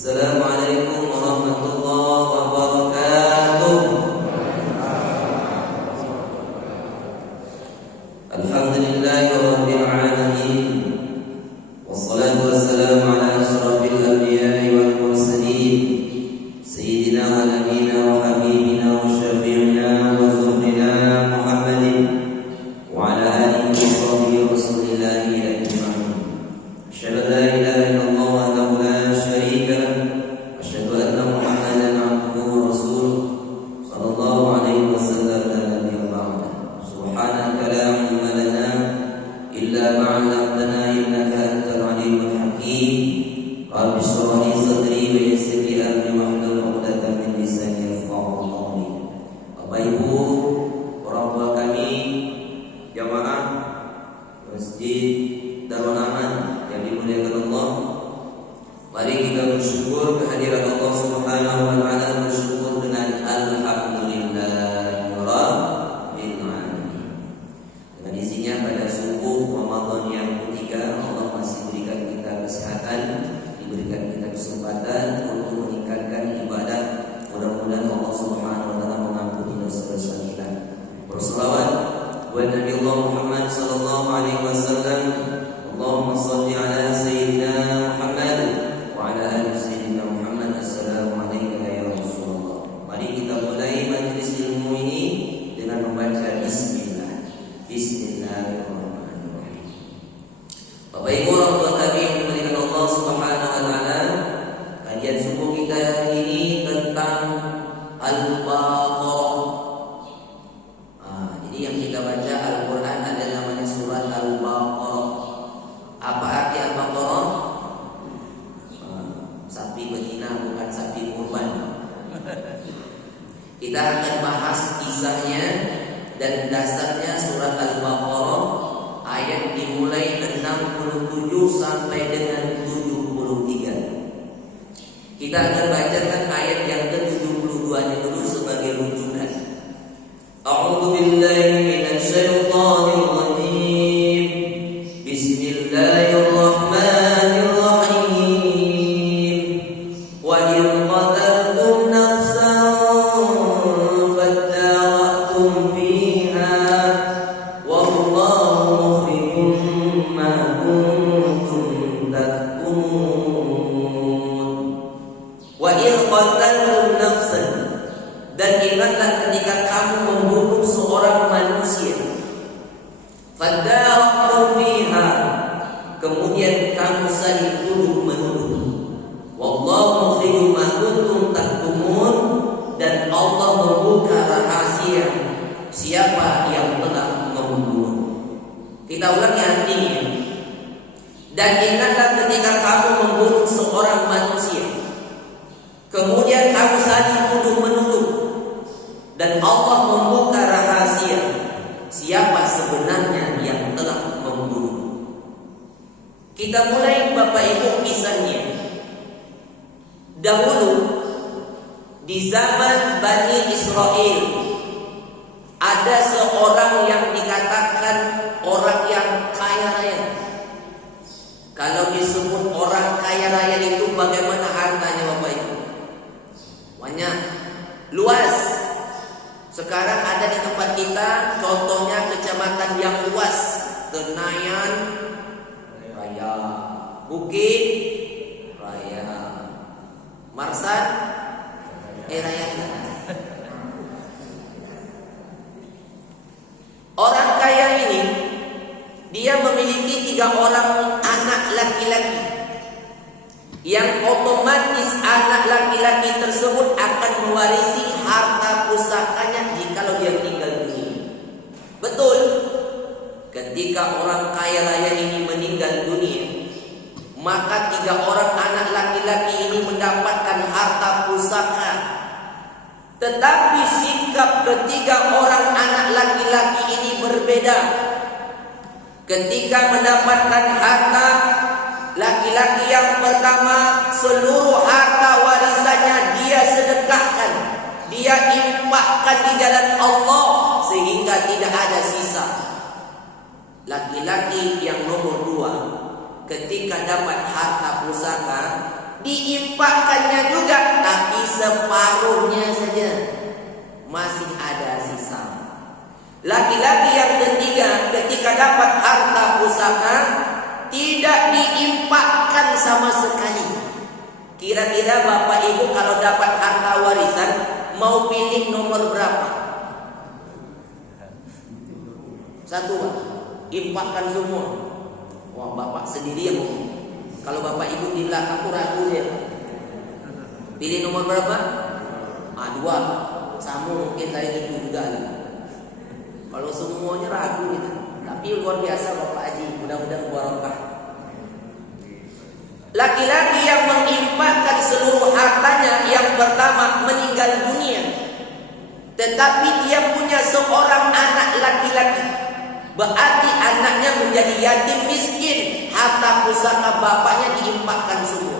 Assalamualaikum warahmatullahi wabarakatuh. Alhamdulillahirabbil alamin. Wassalatu wassalamu ala asyrafil anbiya'i wal mursalin. Sayyidina wa nabiyina wa habibina wa syafi'ina wa zuhrina Muhammadin wa ala alihi wa sahbihi rasulillahi ajma'in. Asyhadu an la ilaha illallah wahdahu la syarika lahu wa asyhadu anna Muhammadan abduhu wa rasuluh sallallahu alaihi wasallam la nabiyya ba'da. Subhanaka la ilma lana illa ma 'allamtana innaka antal alimul hakim. Rabbi shrah li sadri wa yassir li amri wahlul 'uqdatam min lisani yafqahu qawli. Bapak Ibu, orang tua kami, jamaah Masjid Darul Aman yang dimuliakan Allah, mari kita bersyukur kehadiran Allah Subhanahu wa taala, bersyukur dengan alhamdulillahi rabbil alamin. Dengan izinnya pada subuh Ramadan yang ketiga, Allah masih berikan kita kesehatan, diberikan kita kesempatan untuk meningkatkan ibadah. Mudah-mudahan Allah Subhanahu wa taala mengampuni dosa-dosa kita. Berselawat buat Nabi Allah Muhammad sallallahu alaihi wasallam. Allahumma shalli ala sayyidina Muhammad wa ala ali sayyidina Muhammad. Assalamu alayka ya Rasulullah. Mari kita mulai majlis ilmu ini dengan membaca bismillah. Bismillahirrahmanirrahim. Bapak Ibu orang tua kami yang dimuliakan Allah Subhanahu wa taala, kajian subuh kita hari ini tentang Al-Baqarah. Jadi yang kita baca Al-Quran ada namanya surat Al-Baqarah. Apa arti Al-Baqarah? Sapi betina, bukan sapi kurban. Kita akan bahas kisahnya dan dasarnya surat Al-Baqarah. Ayat dimulai 67 sampai dengan 73. Kita akan bacakan ayat yang ke-72-nya dulu sebagai rujukan. A'udzu billahi minasy syaithanir rajim. Bismillahirrahmanirrahim. Wa in qataltum nafsan fadara'tum fiha wallahu mukhrijum ma kuntum taktumun. Wa in qataltum nafsan, dan ingatlah ketika kamu membunuh seorang manusia, fadara'tum fiha, kemudian kamu saling tuduh menuduh, wallahu mukhrijum ma kuntum taktumun, dan Allah membuka rahasia siapa yang telah membunuh. Kita ulangi artinya. Dan ingatlah ketika kamu membunuh seorang manusia, kemudian kamu saling tuduh menuduh, dan Allah membuka rahasia siapa sebenarnya yang telah membunuh. Kita mulai Bapak Ibu kisahnya. Dahulu di zaman Bani Israel ada seorang yang dikatakan orang yang kaya raya. Kalau disebut orang kaya raya itu bagaimana hartanya Bapak Ibu? Banyak, luas. Sekarang ada di tempat kita, contohnya kecamatan yang luas, Tenayan Raya, Bukit Raya, Marsan Raya. Orang kaya ini, dia memiliki 3 orang anak laki-laki, yang otomatis anak laki-laki tersebut akan mewarisi harta pusakanya jikalau dia meninggal dunia. Betul, ketika orang kaya raya ini meninggal dunia, maka 3 orang anak laki-laki ini mendapatkan harta pusaka. Tetapi sikap ketiga orang anak laki-laki ini berbeda. Ketika mendapatkan harta, laki-laki yang pertama seluruh harta warisannya dia sedekahkan, dia infakkan di jalan Allah sehingga tidak ada sisa. Laki-laki yang nomor 2 ketika dapat harta pusaka, diinfakkannya juga, tapi separuhnya saja, masih ada sisa. Laki-laki yang ketiga, ketika dapat harta pusaka, tidak diinfakkan sama sekali. Kira-kira Bapak Ibu kalau dapat harta warisan, mau pilih nomor berapa? Satu, Pak. Infakkan semua. Wah, Bapak sendiri yang mau. Kalau Bapak Ibu di belakang aku ragu ya. Pilih nomor berapa? Dua. Sama mungkin saya gitu juga. Kalau semuanya ragu gitu. Tapi luar biasa Bapak Haji, mudah-mudahan barokah. Laki-laki yang menginfakkan seluruh hartanya, yang pertama meninggal dunia, tetapi dia punya seorang anak laki-laki, berarti anaknya menjadi yatim miskin, harta pusaka bapaknya diinfakkan semua.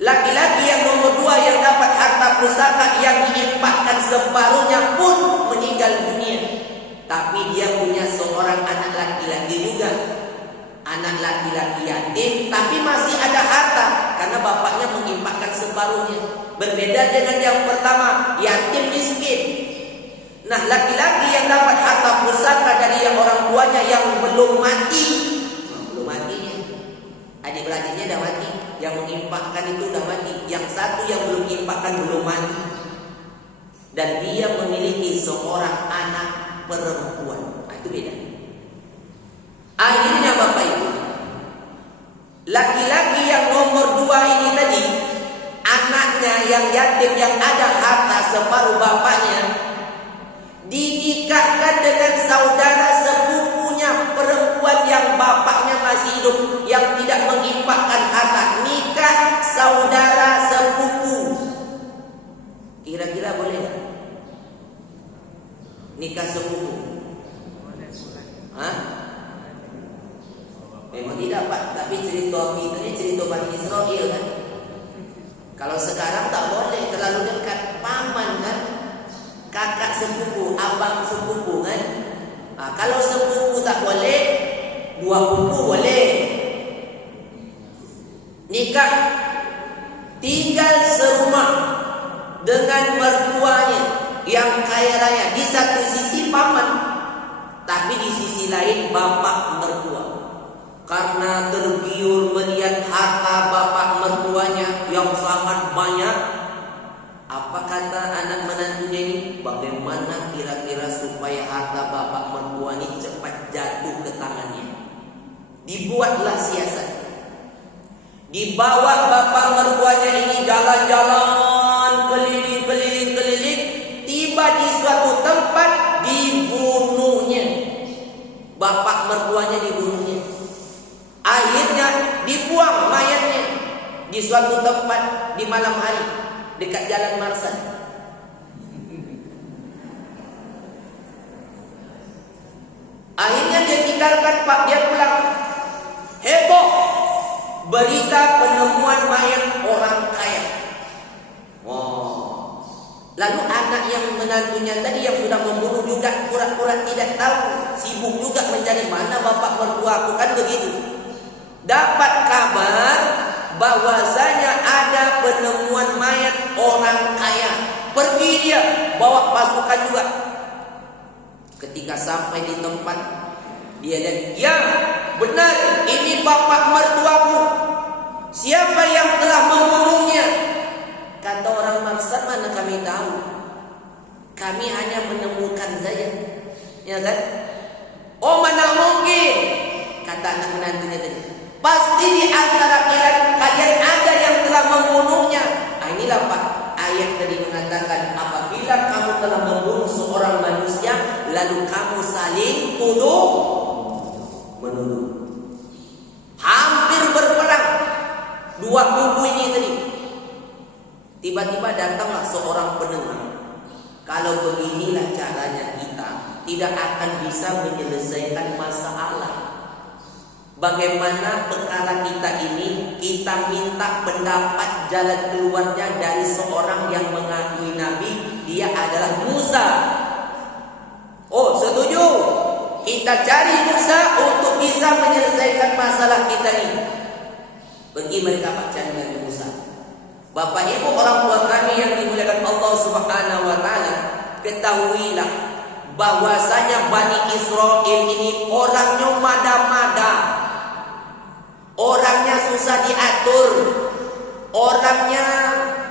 Laki-laki yang nomor dua yang dapat harta pusaka yang diinfakkan separuhnya pun meninggal dunia, tapi dia punya seorang anak laki-laki juga, anak laki-laki yatim, tapi masih ada harta karena bapaknya menginfakkan separuhnya. Berbeda dengan yang pertama, yatim miskin. Nah, laki-laki yang dapat harta pusaka dari yang orang tuanya yang belum mati, belum matinya, adik-beradiknya dah mati, yang menginfakkan itu dah mati, yang satu yang belum infakkan belum mati, dan dia memiliki seorang anak perempuan. Itu beda. Akhirnya Bapak Ibu, laki-laki yang nomor dua ini tadi, anaknya yang yatim yang ada harta separuh bapaknya, dinikahkan dengan saudara sepupunya perempuan yang bapaknya masih hidup, yang tidak menginfakkan harta. Nikah saudara sepupu. Kira-kira boleh tak? Nikah sepupu? Hah? Memang tidak Pak, tapi cerita kita ini cerita Bani Israel kan. Kalau sekarang tak boleh terlalu dekat, paman kan, kakak sepupu, abang sepupu kan. Kalau sepupu tak boleh, dua pupu boleh. Nikah, tinggal serumah dengan mertuanya yang kaya raya. Di satu sisi paman, tapi di sisi lain bapak mertua. Karena tergiur melihat harta bapak mertuanya yang sangat banyak, apa kata anak menantunya ini? Bagaimana kira-kira supaya harta bapak mertua ini cepat jatuh ke tangannya? Dibuatlah siasat. Dibawa bapak mertuanya ini jalan-jalan, keliling. Tiba di suatu tempat, dibunuhnya. Bapak mertuanya dibunuhnya. Akhirnya dibuang mayatnya di suatu tempat di malam hari dekat Jalan Marsan. Akhirnya dia tinggalkan Pak, dia pulang. Heboh berita penemuan mayat orang kaya. Wow. Lalu anak yang menantunya tadi yang sudah membunuh juga pura-pura tidak tahu, sibuk juga mencari mana bapak mertua aku, kan begitu. Dapat kabar bahwasanya ada penemuan mayat orang kaya. Pergi dia bawa pasukan juga. Ketika sampai di tempat, dia lihat, ya benar, ini bapak mertuaku. Siapa yang telah membunuhnya? Kata orang Marsan, mana kami tahu. Kami hanya menemukan saja, ya kan? Oh, mana mungkin? Kata anak menantunya tadi. Pasti di antara kalian ada yang telah membunuhnya. Inilah Pak, ayat tadi mengatakan, apabila kamu telah membunuh seorang manusia, lalu kamu saling tuduh menuduh. Hampir berperang dua kubu ini tadi. Tiba-tiba datanglah seorang pendengar. Kalau beginilah caranya kita, tidak akan bisa menyelesaikan masalah. Bagaimana perkara kita ini, kita minta pendapat jalan keluarnya dari seorang yang mengakui Nabi, dia adalah Musa. Oh, setuju. Kita cari Musa untuk bisa menyelesaikan masalah kita ini. Pergi mereka pak cari Nabi Musa. Bapak ibu orang tua kami yang dimuliakan Allah Subhanahu wa taala, ketahuilah bahwasanya Bani Israel ini orangnya mada-mada. Orangnya susah diatur. Orangnya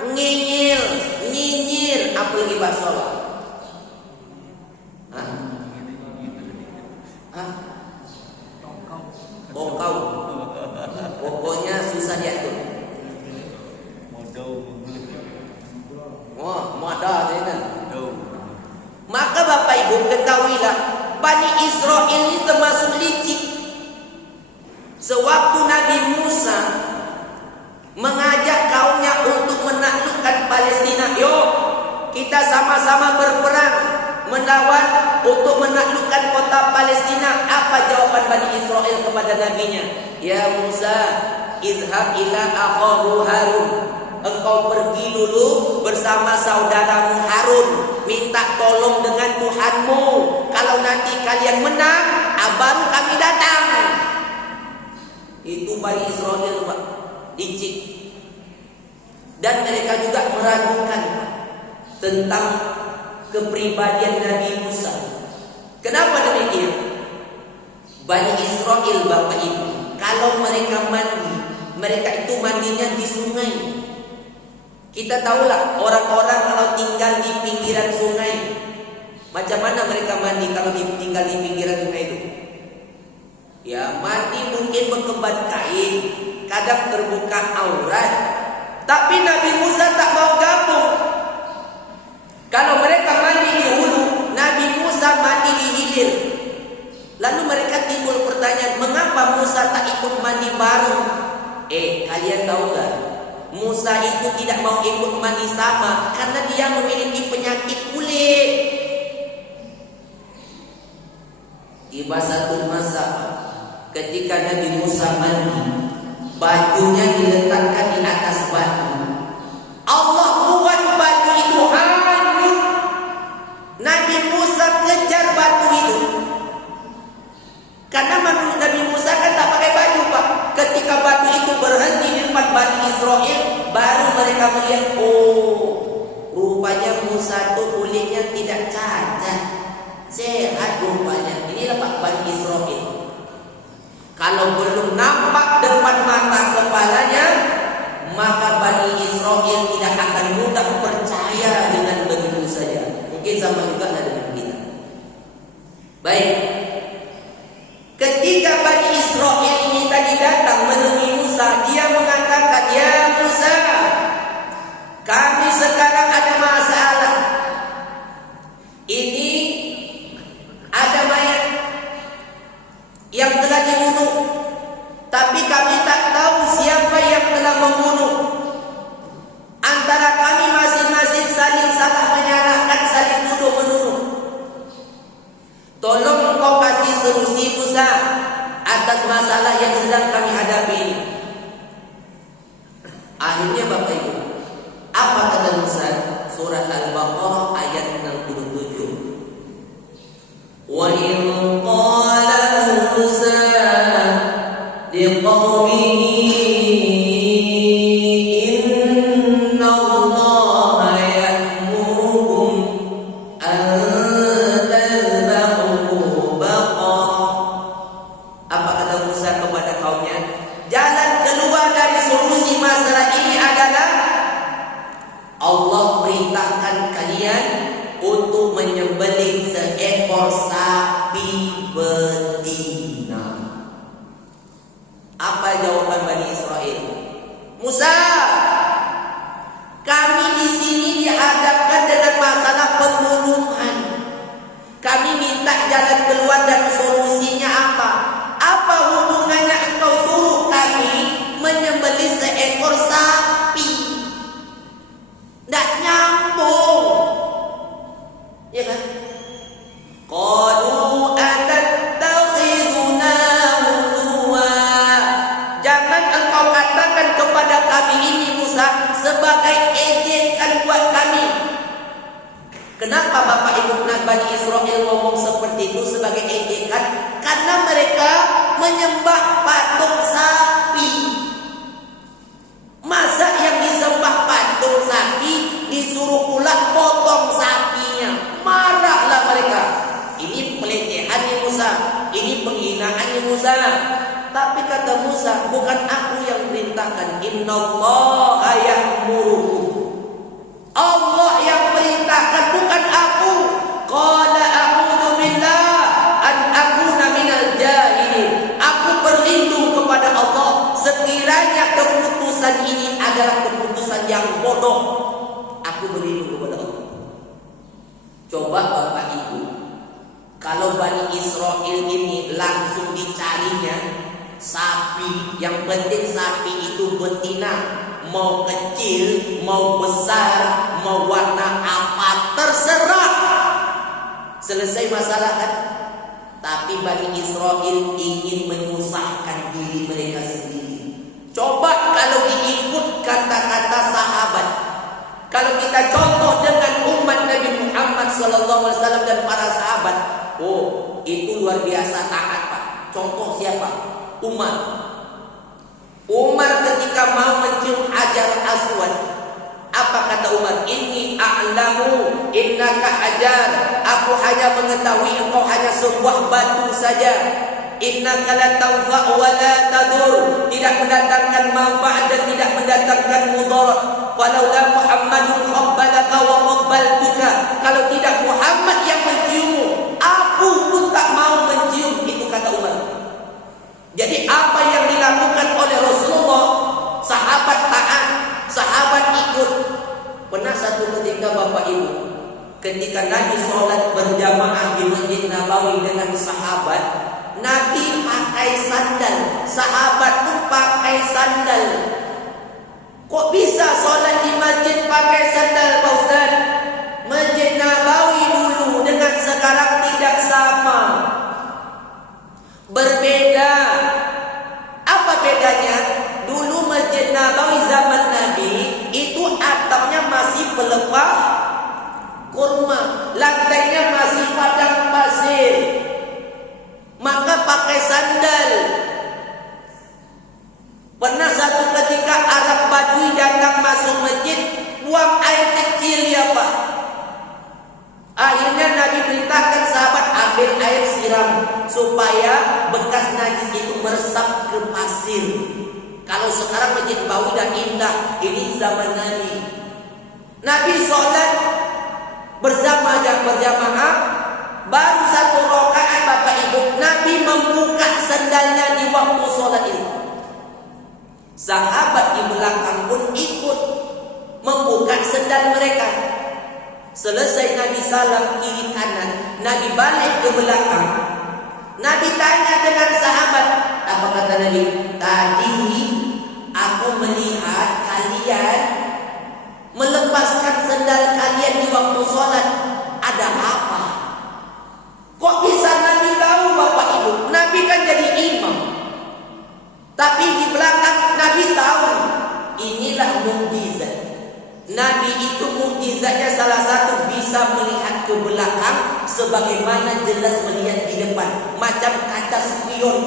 nyinyir, apalagi bahasa Allah. Bongkau. Pokoknya susah diatur. Ada kan? Maka Bapak Ibu ketahuilah, Bani Israel ini termasuk licik. Sewaktu Nabi Musa mengajak kaumnya untuk menaklukkan Palestina, yuk kita sama-sama berperang melawan untuk menaklukkan kota Palestina. Apa jawaban Bani Israel kepada nabinya? Ya Musa, idhab ila akhahu Harun. Engkau pergi dulu bersama saudaramu Harun, minta tolong dengan Tuhanmu. Kalau nanti kalian menang, baru kami datang. Itu Bani Israel, Pak, licik. Dan mereka juga meragukan tentang kepribadian Nabi Musa. Kenapa demikian? Bani Israel, Bapak Ibu, kalau mereka mandi, mereka itu mandinya di sungai. Kita tahulah orang-orang kalau tinggal di pinggiran sungai, macam mana mereka mandi kalau tinggal di pinggiran sungai itu? Ya mandi mungkin berkembat kain, kadang terbuka aurat. Tapi Nabi Musa tak mau gabung. Kalau mereka mandi di hulu, Nabi Musa mandi di hilir. Lalu mereka timbul pertanyaan, mengapa Musa tak ikut mandi bareng? Kalian tahu gak? Musa itu tidak mau ikut mandi sama karena dia memiliki penyakit kulit. Tiba satu masa ketika Nabi Musa mandi, bajunya diletakkan di atas batu. Allah buat batu itu hanyut. Nabi Musa kejar batu itu. Karena Nabi Musa kan tak pakai baju, Pak. Ketika batu itu berhenti di depan Bani Israel, baru mereka melihat, rupanya Musa itu kulitnya tidak cacat, sehat rupanya. Inilah Pak Bani Israel. Kalau belum nampak depan mata kepalanya, maka Bani Israel tidak akan mudah percaya dengan begitu saja. Mungkin sama juga dengan kita. Baik. Ketika Bani Israel ini tadi datang menemui Musa, dia mengatakan, ya Musa, kami sekarang ada masalah. Ini ada mayat yang telah dibunuh, tapi kami tak tahu siapa yang telah membunuh. Antara kami masing-masing saling salah menyalahkan, saling tuduh-menuduh. Tolong engkau kasih solusi Musa atas masalah yang sedang kami hadapi ini. Akhirnya Bapak Ibu, apa kata Musa? Surat Al-Baqarah ayat 67. Wa in qala Musa liqaumihi menyembelih seekor sapi betina. Apa jawaban Bani Israel? Musa, kami di sini dihadapkan dengan masalah pembunuhan. Kami minta jalan keluar dan solusinya apa? Apa hubungannya engkau suruh kami menyembelih seekor sapi? Tidak nyambung. Ya kan? Qalu atattakhiduna huzwa. Jangan engkau katakan kepada kami ini Musa sebagai ejekan buat kami. Kenapa Bapak Ibu Bani Israel ngomong seperti itu sebagai ejekan? Karena mereka menyembah patung sapi. Masa yang disembah patung sapi disuruh pula potong sapinya? Marahlah mereka. Ini pelecehan Musa, ini penghinaan Musa. Tapi kata Musa, bukan aku yang perintahkan. Innallaha ya'murukum. Allah yang perintahkan, bukan aku. Qala a'udzu billah an akuna minal jahilin. Aku berlindung kepada Allah sekiranya keputusan ini adalah keputusan yang bodoh. Aku berlindung kepada Allah. Coba Bapak Ibu, kalau Bani Israel ini langsung dicarinya sapi, yang penting sapi itu betina, mau kecil, mau besar, mau warna apa, terserah. Selesai masalah kan? Tapi Bani Israel ingin menyusahkan diri mereka sendiri. Coba kalau diikut kata-kata sahabat, kalau kita contoh dengan umat Nabi Muhammad SAW dan para sahabat, oh itu luar biasa taat Pak. Contoh siapa? Umar. Umar ketika mau mencium Hajar Aswad, apa kata Umar? Inni a'lamu innaka hajar. Aku hanya mengetahui engkau hanya sebuah batu saja. Innaka la tanfa' wa la tadur. Tidak mendatangkan manfaat dan tidak mendatangkan mudarat. Falaula Muhammadun khabbalaka wa khabbaltuka. Kalau tidak Muhammad yang menciummu, aku pun tak mau mencium. Itu kata Umar. Jadi apa yang dilakukan oleh Rasulullah, sahabat taat, sahabat ikut. Pernah satu ketika Bapak Ibu, ketika Nabi sholat berjamaah di Masjid Nabawi dengan sahabat, Nabi pakai sandal, sahabat pun pakai sandal. Kok bisa sholat di masjid pakai sandal Pak Ustaz? Masjid Nabawi dulu dengan sekarang tidak sama, berbeda. Apa bedanya? Dulu Masjid Nabawi zaman Nabi itu atapnya masih pelepah kurma, lantainya masih padang pasir, maka pakai sandal. Pernah satu ketika Arab Badui datang masuk masjid, buang air kecil ya Pak. Akhirnya Nabi perintahkan sahabat ambil air siram supaya bekas najis itu meresap ke pasir. Kalau sekarang Masjid Nabawi dah indah, ini zaman Nabi. Nabi sholat berjamaah, baru satu rakaat Bapak Ibu, Nabi membuka sandalnya di waktu sholat itu. Sahabat di belakang pun ikut membuka sandal mereka. Selesai Nabi salam kiri kanan, Nabi balik ke belakang. Nabi tanya dengan sahabat, apa kata Nabi? Tadi aku melihat kalian melepaskan sandal kalian di waktu sholat. Ada apa? Kok bisa Nabi tahu Bapak Ibu? Nabi kan jadi imam, tapi di belakang Nabi tahu. Inilah mukjizat Nabi itu. Mukjizatnya salah satu bisa melihat ke belakang sebagaimana jelas melihat di depan, macam kaca spion.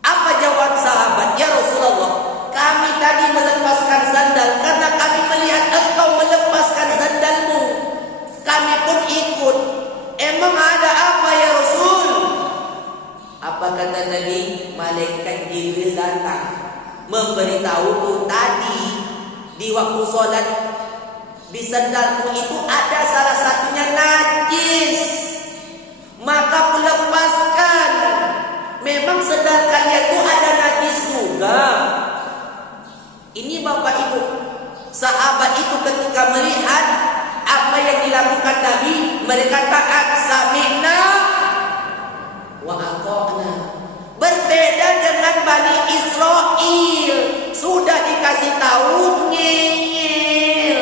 Apa jawab sahabat? Ya Rasulullah, kami tadi melepaskan sandal karena kami melihat engkau melepaskan sandalmu. Kami pun ikut. Emang ada apa ya Rasul? Apa kata Nabi? Malaikat Jibril datang memberitahu tadi di waktu sholat di sandalmu itu ada salah satunya najis, maka lepaskan. Memang sandal kalian itu ada najis juga. Ini Bapak Ibu, sahabat itu ketika melihat apa yang dilakukan Nabi, mereka taat, sami'na wa ata'na. Berbeda dengan Bani Israel, sudah dikasih tahu ngeyel.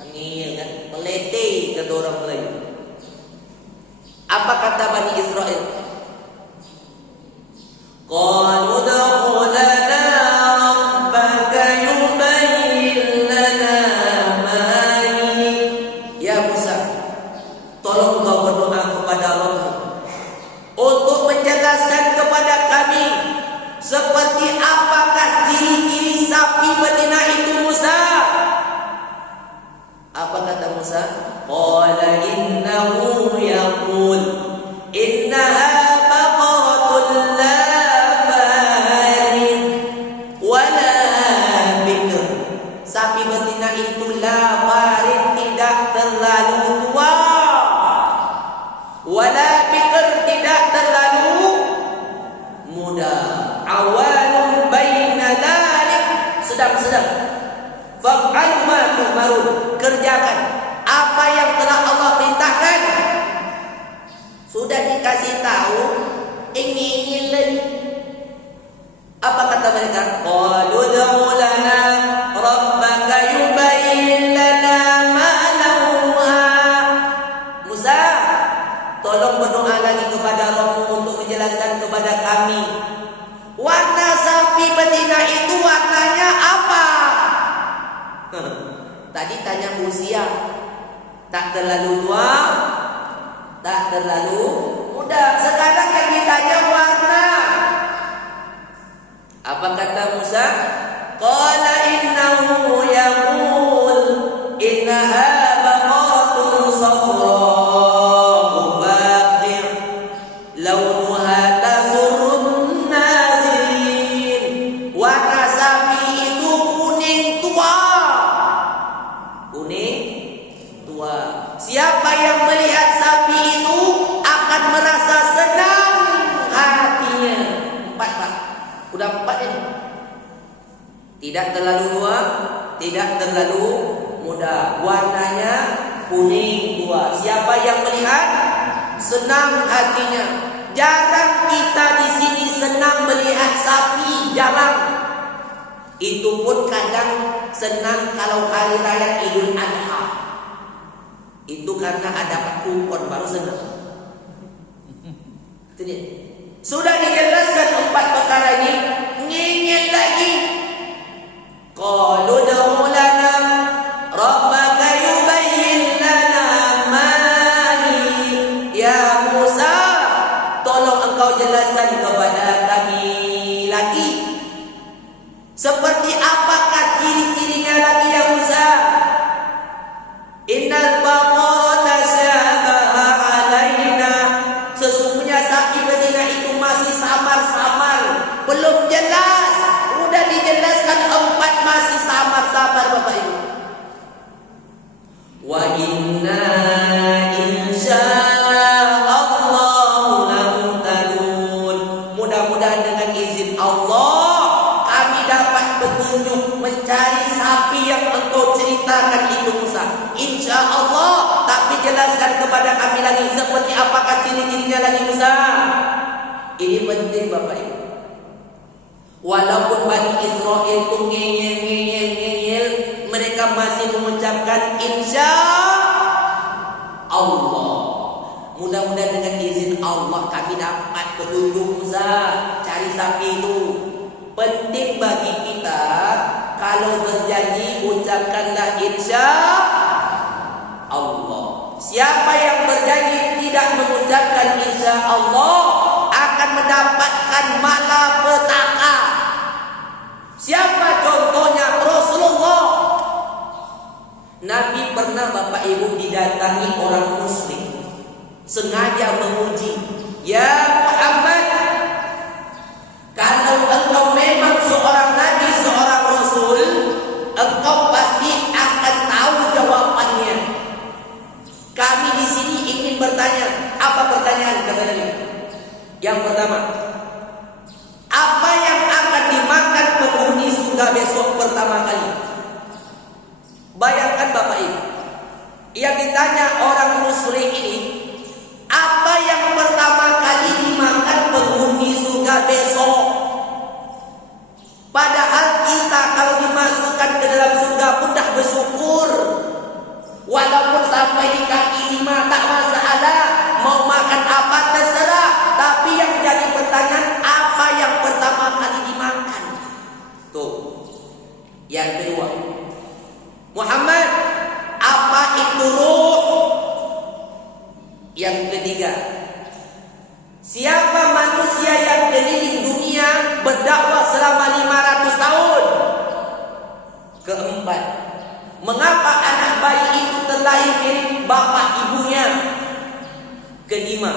Ngeyel kan, melete kata orang Melayu. Apa kata Bani Israel? Qalu ud'u lana rabbaka yubayyin lana ma hi. Ya Musa, tolong kau berdoa kepada Allah untuk menjelaskan kepada kami seperti apakah Musa? Qala innahu yaqul innaha baqaratun la farid wa la bikr. Sapi betina itu la farid, tidak terlalu tua, wa la bikr, tidak terlalu muda. Awalun baina dzalik, sedang-sedang. Fa'al ma tu'marun, kerjakan apa yang telah Allah perintahkan. Sudah dikasih tahu, ingin lagi. Apa kata mereka? Qalu ud'u lana rabbaka yubayyin lana ma launuha. Musa, tolong berdoa lagi kepada Rabbmu untuk menjelaskan kepada kami warna sapi betina itu warnanya apa? Tadi tanya usia, tak terlalu tua, tak terlalu muda. Sekarang yang ditanya warna. Apa kata Musa? Qala innahu yaqul innaha baqaratun safra'u faqi' launuha tasurrun nazirin. Warna sapi itu kuning tua. Kuning tua. Siapa yang melihat sapi itu akan merasa senang hatinya. 4 Pak. Udah 4 ini. Tidak terlalu tua, tidak terlalu muda. Warnanya kuning tua. Siapa yang melihat senang hatinya. Jarang kita di sini senang melihat sapi, jarang. Itu pun kadang senang kalau hari raya Idul Adha. Itu karena ada kupon baru senang. Itu dia. Sudah dijelaskan 4 perkara ini, ingin lagi. Qalu ud'u lana rabbaka yubayyin lana ma hi. Ya Musa, tolong engkau jelaskan kepada kami lagi. Seperti apakah ciri-cirinya lagi ya Musa? Innal baqarata syabaha alaina. Sesungguhnya sapi betina itu masih samar-samar, belum jelas. Udah dijelaskan 4 masih samar-samar Bapak Ibu. Wa inna insyaallahu lamuhtadun. Mudah-mudahan dengan izin Allah kami dapat petunjuk mencari sapi yang engkau ceritakan itu Musa. Insya Allah. Tapi jelaskan kepada kami lagi seperti apakah ciri-cirinya lagi Musa. Ini penting Bapak Ibu. Walaupun Bani Israel itu ngeyel, mereka masih mengucapkan insya Allah. Mudah-mudahan dengan izin Allah kami dapat petunjuk Musa cari sapi itu. Penting bagi kita, kalau berjanji ucapkanlah insya Allah. Siapa yang berjanji tidak mengucapkan insya Allah akan mendapatkan malapetaka. Siapa contohnya? Rasulullah. Nabi pernah Bapak Ibu didatangi orang muslim, sengaja menguji. Ya Muhammad, kalau engkau memang seorang nabi, seorang rasul, engkau pasti akan tahu jawabannya. Kami di sini ingin bertanya. Apa pertanyaan kata Nabi? Yang pertama, apa yang akan dimakan penghuni surga besok pertama kali? Bayangkan Bapak Ibu, yang ditanya orang musyrik ini, apa yang pertama kali dimakan penghuni surga besok? Padahal kita kalau dimasukkan ke dalam surga pun dah bersyukur. Walaupun sampai di kaki 5 tak masalah, mau makan apa terserah. Tapi yang jadi pertanyaan, apa yang pertama kali dimakan? Tuh. Yang kedua, Muhammad, apa itu ruh? Yang ketiga, siapa manusia yang keliling dunia berdakwah selama 500 tahun? Keempat, mengapa anak bayi itu terlahir mirip bapak ibunya. Kelima,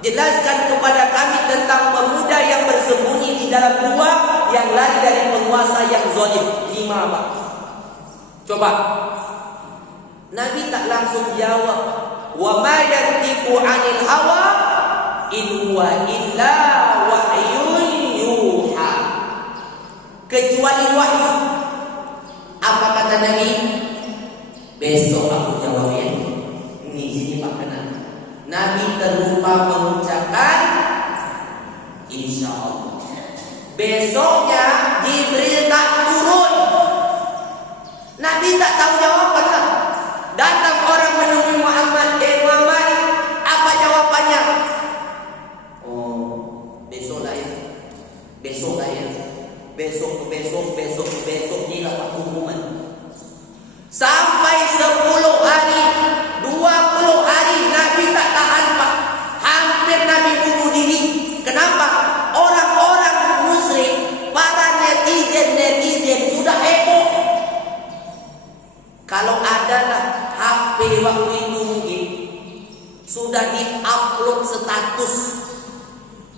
jelaskan kepada kami tentang pemuda yang bersembunyi di dalam gua yang lari dari penguasa yang zalim. 5 apa? Coba. Nabi tak langsung jawab. Wa ma yantiqu 'anil hawa in huwa illa wahyun yuha. Kecuali wahyu. Apa kata Nabi? Besok aku jawab ya. Ini sini makanan. Nabi terlupa mengucapkan insya Allah. Besoknya Jibril tak turun. Nabi tak tahu jawaban lah. Datang orang menemui Muhammad. Muhammad, apa jawabannya? Oh, besok lah ya. Besok lah ya. Besok ni lah hukuman. Sampai 10 hari, 20 hari Nabi tak tahan Pak. Hampir Nabi bunuh diri. Kenapa? Orang-orang musyrik, para netizen sudah heboh. Kalau adalah HP waktu itu mungkin sudah di-upload status.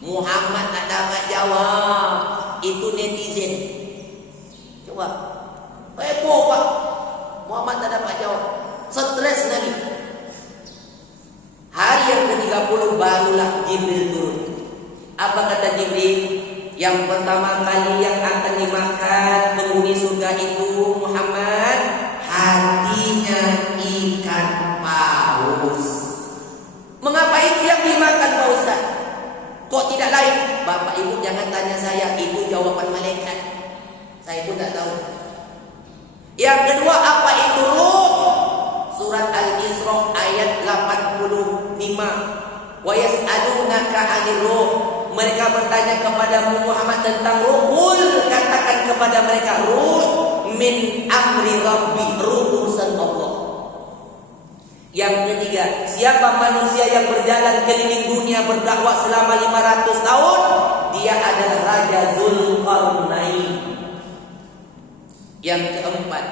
Muhammad tak dapat jawab. Itu netizen. Coba. Heboh Pak. Muhammad tak dapat jawab. Stres Nabi. Hari yang ke-30 barulah Jibril turun. Apa kata Jibril? Yang pertama kali yang akan dimakan penghuni surga itu Muhammad, hatinya ikan paus. Mengapa itu yang dimakan Pak Ustaz? Kok tidak lain? Bapak Ibu jangan tanya saya, itu jawaban malaikat. Saya pun tak tahu. Yang kedua, apa itu ruh? Surat Al-Isra ayat 85. Wa yas'alunaka 'anil ruh. Mereka bertanya kepada Muhammad tentang ruh. Qul, katakan kepada mereka, ruh min amri rabbi, ruh urusan Allah. Yang ketiga, siapa manusia yang berjalan keliling dunia berdakwah selama 500 tahun? Dia adalah Raja Zulkarnain. Yang keempat,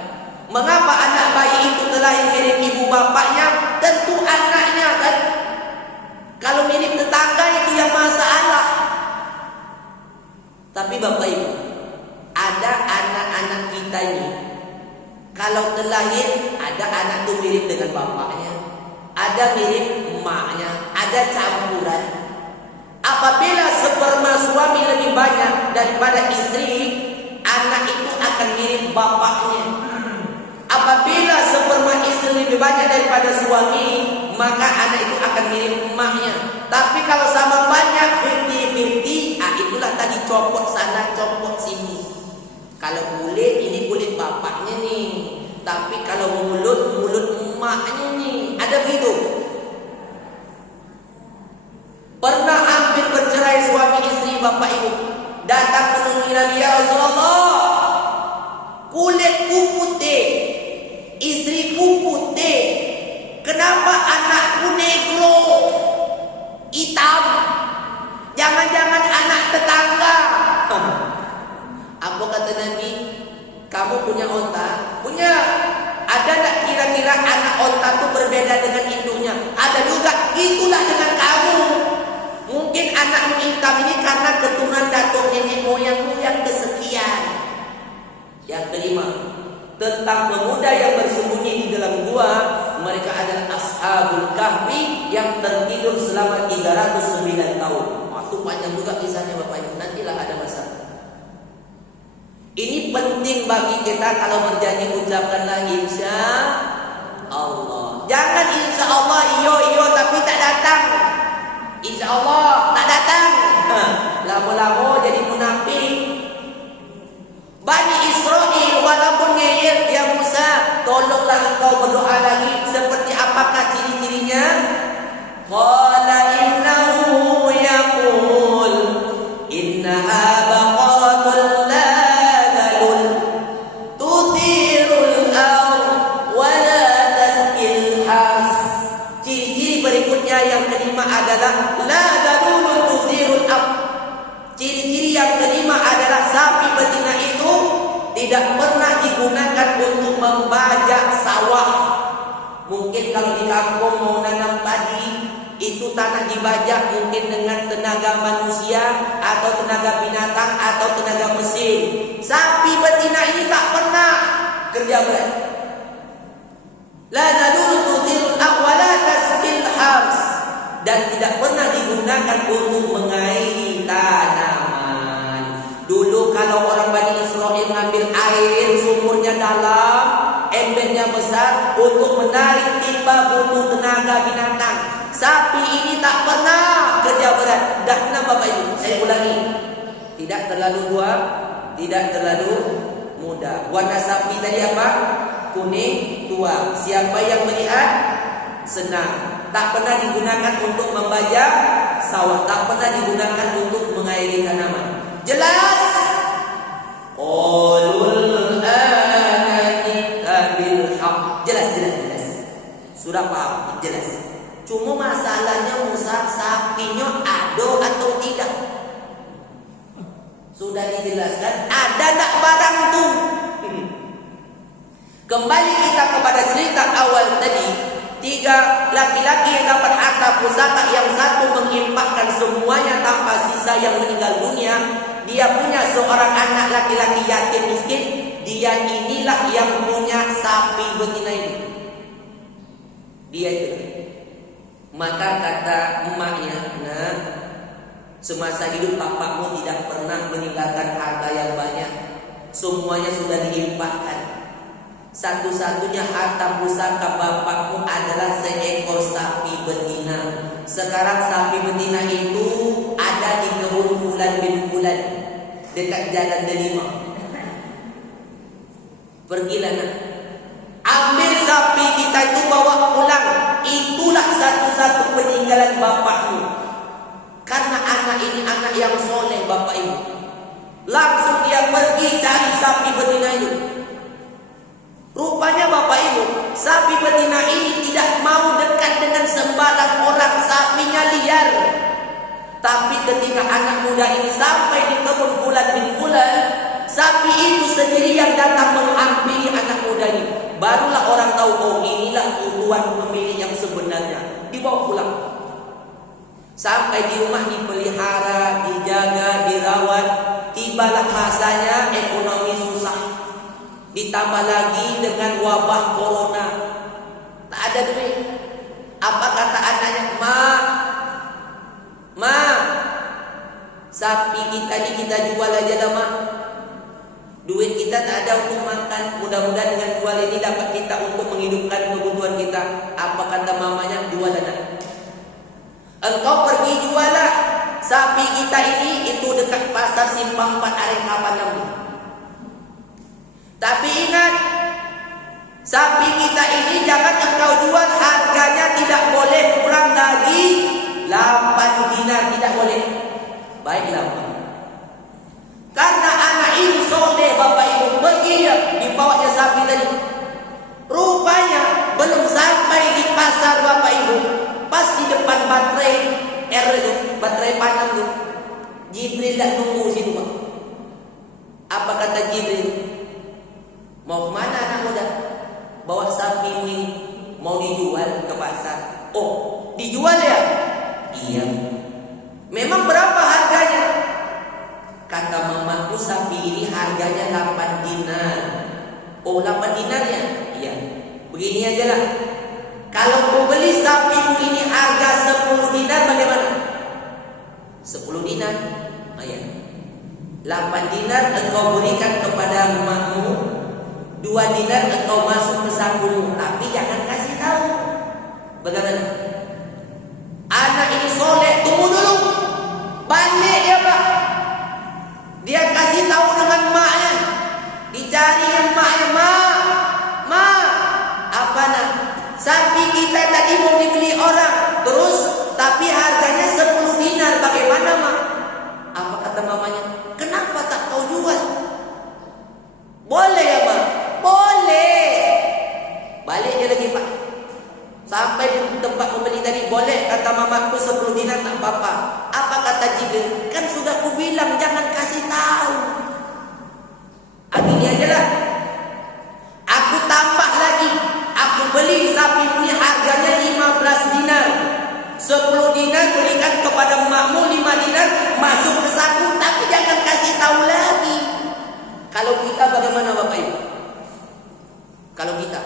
mengapa anak bayi itu terlahir mirip ibu bapaknya? Tentu anaknya kan. Kalau mirip tetangga itu yang masalah. Tapi Bapak Ibu, ada anak-anak kita ini, kalau terlahir ada anak itu mirip dengan bapaknya, ada mirip emaknya, ada campuran. Apabila sperma suami lebih banyak daripada istri, anak itu akan mirip bapaknya. Apabila sperma istri lebih banyak daripada suami, maka anak itu akan mirip emaknya. Tapi kalau sama banyak 50-50, itulah tadi copot sana, copot sini. Kalau kulit, ini kulit bapaknya nih. Tapi kalau mulut, mulut emaknya nih. Ada begitu. Pernah hampir bercerai suami istri Bapak Ibu. Datang menemui Nabi, ya Rasulullah, kulitku putih, istriku putih, kenapa anakku negro, hitam? Jangan-jangan anak tetangga. Apa kata Nabi? Kamu punya onta? Punya. Ada tak kira-kira anak onta itu berbeda dengan induknya? Ada juga. Itulah dengan kamu. Mungkin anakmu hitam ini karena keturunan datuk nenek moyangmu yang kesekian. Yang kelima, tentang pemuda yang bersembunyi di dalam gua. Mereka adalah Ashabul Kahfi yang tertidur selama 309 tahun. Waktu panjang juga kisahnya Bapak Ibu. Nantilah ada masalah. Ini penting bagi kita, kalau berjanji ucapkanlah insya Allah. Jangan insya Allah iyo tapi tak datang. Insya Allah tak datang. Lama-lama jadi munafik. Bani Israel walaupun ngeyel, ya Musa, tolonglah engkau berdoa lagi. Seperti apakah ciri-cirinya? Qala innahu yaqul innaha baqaratun la dalul tuthirul ard wa la tasqil has. Ciri-ciri berikutnya yang kelima adalah la dalul tuthirul ard. Ciri-ciri yang kelima adalah sapi betina itu tidak pernah digunakan untuk membajak sawah. Mungkin kampung mau nanam padi, itu tanah dibajak mungkin dengan tenaga manusia atau tenaga binatang atau tenaga mesin. Sapi betina ini tak pernah kerja berat. La naduru tuthirul aqwala tasqil hars, dan tidak pernah digunakan untuk mengairi tanaman. Dulu kalau orang Bani Israel ngambil air, sumurnya dalam, embernya besar, untuk menarik timba butuh tenaga binatang. Sapi ini tak pernah kerja berat. Dah enam Bapak Ibu, saya ulangi. Tidak terlalu tua, tidak terlalu muda. Warna sapi tadi apa? Kuning tua. Siapa yang melihat? Senang. Tak pernah digunakan untuk membajak sawah, tak pernah digunakan untuk mengairi tanaman. Jelas? Qulul anita bil haq. Jelas. Sudah paham, jelas. Cuma masalahnya Musa, sapinya ada atau tidak? Sudah dijelaskan, ada tak barang tu? Kembali kita kepada cerita awal tadi. 3 laki-laki yang dapat harta pusaka, yang satu menginfakkan semuanya tanpa sisa, yang meninggal dunia. Dia punya seorang anak laki-laki yatim miskin. Dia inilah yang punya sapi betina ini. Dia itu. Maka kata emaknya, nah, semasa hidup bapakmu tidak pernah meninggalkan harta yang banyak. Semuanya sudah diinfakkan. Satu-satunya harta pusaka bapakmu adalah seekor sapi betina. Sekarang sapi betina itu ada di kebun Fulan bin Fulan, dekat Jalan Delima. Pergilah nak, ambil sapi kita itu, bawa pulang. Itulah satu-satu peninggalan bapakmu. Karena anak ini anak yang soleh Bapak Ibu. Langsung dia pergi cari sapi betina itu. Rupanya Bapak Ibu, sapi betina ini tidak mau dekat dengan sembarang orang, sapinya liar. Tapi ketika anak muda ini sampai di kebun Fulan bin Fulan, sapi itu sendiri yang datang menghampiri anak muda ini. Barulah orang tahu, oh inilah tuan pemilik yang sebenarnya. Dibawa pulang. Sampai di rumah dipelihara, dijaga, dirawat. Tibalah masanya ekonomi susah. Ditambah lagi dengan wabah corona, tak ada duit. Apa kata anaknya? Ma, sapi kita ini kita jual aja lah ma. Duit kita tak ada untuk makan. Mudah-mudahan dengan jual ini dapat kita untuk menghidupkan kebutuhan kita. Apa kata mamanya? Jual anak. Engkau pergi jual lah sapi kita ini, itu dekat pasar Simpang 4 Aren Kapanang. Tapi ingat, sapi kita ini jangan engkau jual, harganya tidak boleh kurang dari 8 dinar, tidak boleh. Baiklah. Karena anak ini soleh Bapak Ibu, pergi dibawanya sapi tadi. Rupanya belum sampai di pasar Bapak Ibu, pas di depan baterai itu, baterai panas itu, Jibril dah tunggu situ Pak. Apa kata Jibril? Mau kemana anak muda? Bawa sapi ini mau dijual ke pasar. Oh, dijual ya? Iya. Memang berapa harganya? Kata mamaku, sapi ini harganya 8 dinar. Oh, 8 dinar ya? Iya. Begini aja lah. Kalau mau beli sapimu ini harga 10 dinar bagaimana? 10 dinar? Oh ya. 8 dinar engkau berikan kepada emakmu, 2 dinar engkau masuk ke sakumu, tapi jangan kasih tahu. Bagaimana? Anak ini soleh, tunggu dulu. Balik ya Pak. Dia kasih tahu dengan maknya. Dicari yang maknya, ma, apa nak? Sapi kita tadi mau dibeli orang, terus tapi harganya 10 dinar. Bagaimana mak? Apa kata mamanya? Kenapa tak kau jual? Boleh ya mak? Boleh. Balik dia lagi Pak. Sampai di tempat pembeli tadi, boleh kata mamaku 10 dinar tak apa-apa. Apa kata Jibril? Kan sudah ku bilang jangan kasih tahu. Gini aja lah. Aku tambah lagi. Aku beli sapi ini harganya 10 dinar berikan kepada emakmu, 5 dinar masuk ke saku, tapi jangan kasih tahu lagi. Kalau kita bagaimana Bapak Ibu? Kalau kita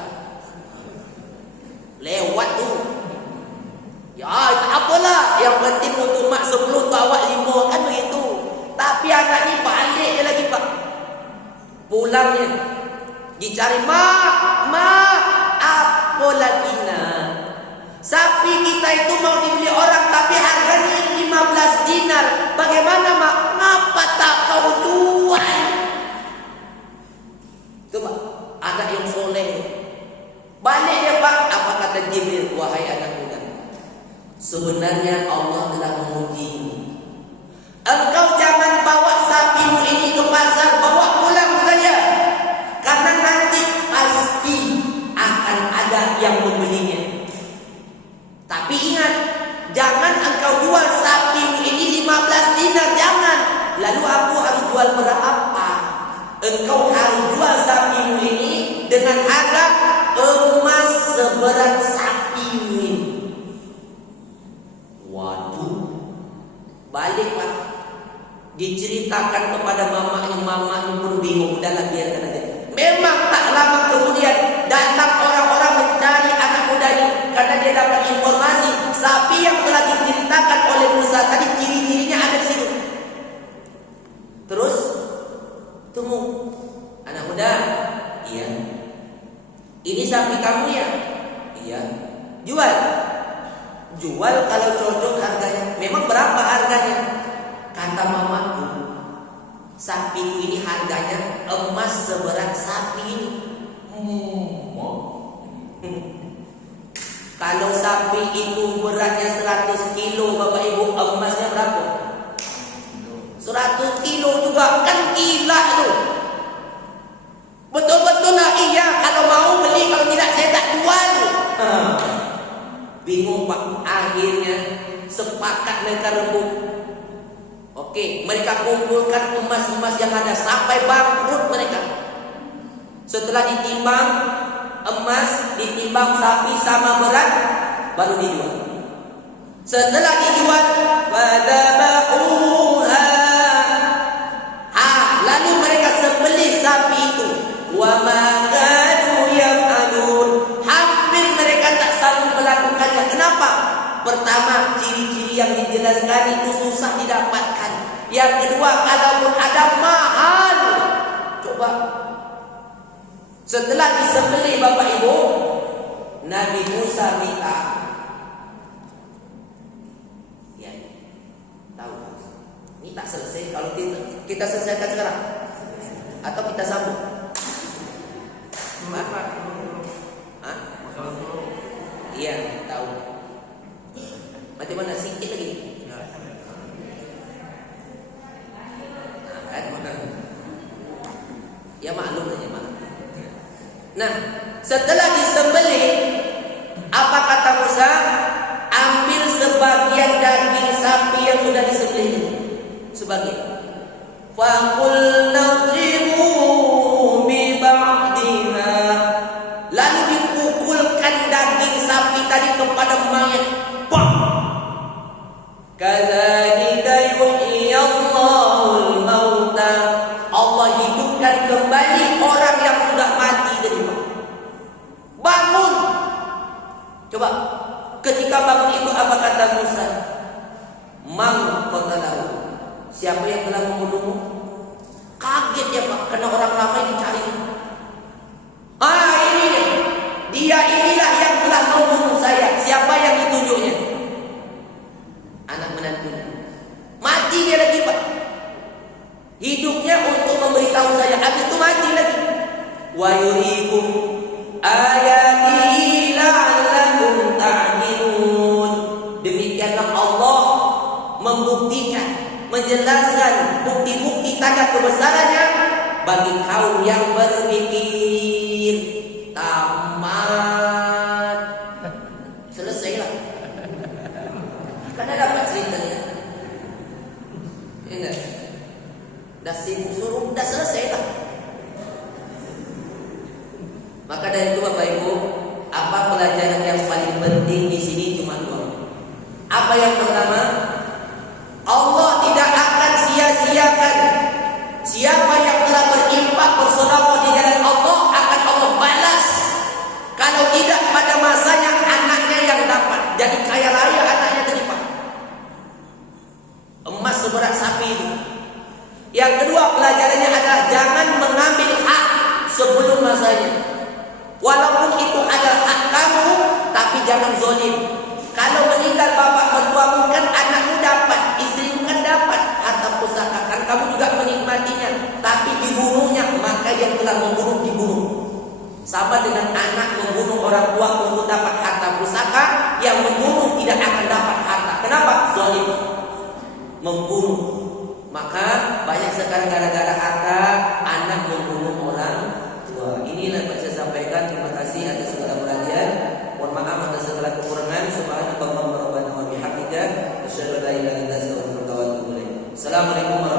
lewat tuh, ya apalah, yang penting untuk mak 10 bawa 5 kan begitu. Tapi anak ini balik dia lagi Pak. Pulangnya dicari mak, apa lagi nak? Sapi kita itu mau dibeli orang tapi harganya 15 dinar. Bagaimana mak? Ngapa tak kau jual? Coba anak yang soleh. Balik dia Pak. Apa kata Jibril? Wahai anak muda, sebenarnya Allah telah menguji. Engkau jangan bawa sapimu ini ke pasar, bawa pulang saja. Karena nanti pasti akan ada yang membelinya. Tapi ingat, jangan engkau jual sapimu ini 15 dinar, jangan. Lalu aku harus jual berapa? Engkau harus jual sapimu ini dengan harga emas seberat sapimu ini. Waduh, balik Pak. Diceritakan kepada mamanya pun bingung. Udahlah biarkan aja. Memang tak lama kemudian datang orang-orang mencari anak muda ini karena dia dapat informasi sapi yang telah diceritakan oleh Musa tadi ciri-cirinya ada di situ. Terus tunggu, anak muda, iya. Ini sapi kamu ya? Iya. Jual. Jual kalau cocok harganya. Memang berapa harganya? Kata mamaku, sapi ini harganya emas seberat sapi ini. Kalau sapi itu beratnya 100 kilo, Bapak Ibu, emasnya berapa? 100 kilo juga, kan gila tuh. Betul-betul lah, iya. Kalau mau beli, kalau tidak saya tak jual. Bingung Pak. Akhirnya sepakat mereka rebut. Oke, mereka kumpulkan emas-emas yang ada sampai bangkrut mereka. Setelah ditimbang emas, ditimbang sapi sama berat, baru dijual. Setelah dijual, fadabahuha. Lalu mereka sembelih sapi itu. Wa ma kanu yaf'alun. Hampir mereka tak sanggup melakukannya. Kenapa? Pertama, ciri-ciri yang dijelaskan itu susah didapatkan. Yang kedua, kalaupun ada mahal. Coba. Setelah disembelih Bapak Ibu, Nabi Musa minta. Ya, tahu. Ini tak selesai. Kalau kita selesaikan sekarang, atau kita sambung? Hah? Iya, tahu. Bagaimana sikit lagi? Ya maklum saja mak. Nah, setelah disembelih, apa kata Musa? Ambil sebagian daging sapi yang sudah disembelih, sebagian. Faqulna idribu bi ba'dihha. Lalu dipukulkan daging sapi tadi kepada mayat. Kadzalika yuhyiyallahul mauta. Allah hidupkan kembali orang yang sudah mati tadi. Bangun. Coba, ketika bangun itu apa kata Musa? Man qatalahu. Siapa yang telah membunuhmu? Kaget ya Pak, karena orang ramai dicari. Ini dia, inilah yang telah membunuh saya. Siapa yang ditunjuknya? Anak menantunya. Mati dia lagi Pak. Hidupnya untuk memberitahu saya, habis itu mati lagi. Wa yuriikum ayatihi la'allakum ta'qilun. Demikianlah Allah membuktikan, menjelaskan bukti-bukti tanda kebesarannya bagi kaum yang berpikir. Tamat. Selesailah. Karena dapat ceritanya. Ingat. Dah sibuk suruh, dah selesai lah. Maka dari itu Bapak Ibu, apa pelajaran yang paling penting di sini cuma dua. Apa yang pertama? Allah tidak akan sia-siakan siapa yang telah berinfak bersedekah di jalan Allah, akan Allah balas. Kalau tidak pada masanya anaknya yang dapat, jadi kaya raya anaknya terlipat. Emas seberat sapi itu. Yang kedua pelajarannya adalah jangan mengambil hak sebelum masanya. Walaupun itu adalah hak kamu, tapi jangan zalim. Kalau meninggal bapak mertuamu kan anakmu dapat, istrimu kan dapat harta pusaka, kan kamu juga menikmatinya, tapi dibunuhnya, maka yang telah membunuh dibunuh. Sama dengan anak membunuh orang tua untuk dapat harta pusaka, yang membunuh tidak akan dapat harta. Kenapa? Zalim, membunuh. Maka banyak sekarang gara-gara harta anak membunuh orang tua. Inilah yang saya sampaikan. Terima kasih atas segala perhatian. Mohon maaf atas segala kekurangan. Subhanallah wa bihamdika, asyhadu an la ilaha illa anta, astaghfiruka wa atubu ilaik. Assalamualaikum warahmatullahi wabarakatuh.